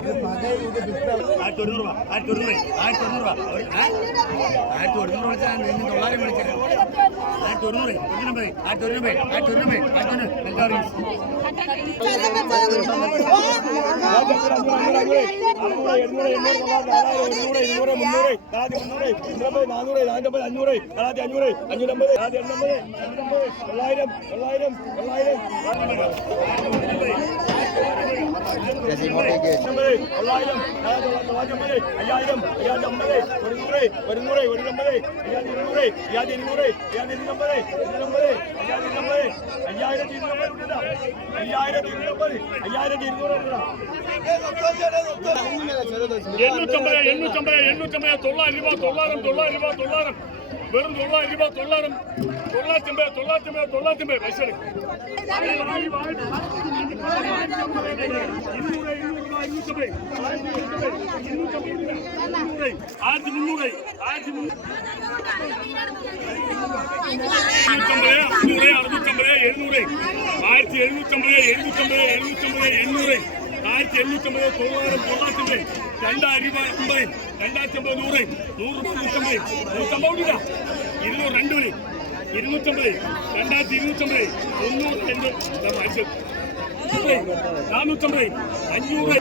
ആയിരത്തി ഒരുന്നൂറ് രൂപ ആയിരത്തി ഒരുന്നൂറ് ആയിരത്തി ഒരുന്നൂറ് രൂപ? ആയിരത്തി ഒരുന്നൂറ് വിളിച്ചാൽ നിന്ന് തൊള്ളായിരം വിളിച്ചത് ആയിരത്തി ഒരുന്നൂറ് ഒരു നമ്പർ ആയിരത്തി ഒരു രൂപ ആയിരത്തി ഒരു രൂപ ആയിരത്തി ഒന്ന് എന്താ ചേച്ചി ഇങ്ങോട്ടേക്ക് എണ്ണൂറ്റമ്പത് എണ്ണൂറ്റമ്പത് എണ്ണൂറ്റമ്പത് തൊള്ളായിരം രൂപ തൊള്ളായിരം തൊള്ളായിരം രൂപ തൊള്ളായിരം വെറും തൊള്ളായിരം രൂപ തൊള്ളായിരം തൊള്ളായിരത്തമ്പത് തൊള്ളായിരത്തമ്പത് തൊള്ളായിരത്തമ്പത് പൈസ എടുക്ക്. ഇരുന്നൂറ്, ഇരുന്നൂറ് ഇരുന്നൂറ്, ആയിരത്തി മുന്നൂറ്. ആയിരത്തി മുന്നൂറ്. അറുന്നൂറ്റമ്പത് അറുന്നൂറ് അറുന്നൂറ്റമ്പത് എഴുന്നൂറ്. ആയിരത്തി എഴുന്നൂറ്റമ്പത് എഴുന്നൂറ്റമ്പത് എഴുന്നൂറ്റമ്പത് എണ്ണൂറ്. ആയിരത്തി എണ്ണൂറ്റമ്പത് തൊള്ളായിരം തൊള്ളായിരത്തമ്പത് രണ്ടായിരം അമ്പത്. രണ്ടായിരത്തി അമ്പത് നൂറ്. നൂറ് നൂറ്റമ്പത്. നൂറ്റമ്പത് ഇരുന്നൂറ് രണ്ട് ഇരുന്നൂറ്റമ്പത്. രണ്ടായിരത്തി ഇരുന്നൂറ്റമ്പത്. മുന്നൂറ് രണ്ട്. நானூற்றம்பது நானூற்றம்பது அஞ்சூறு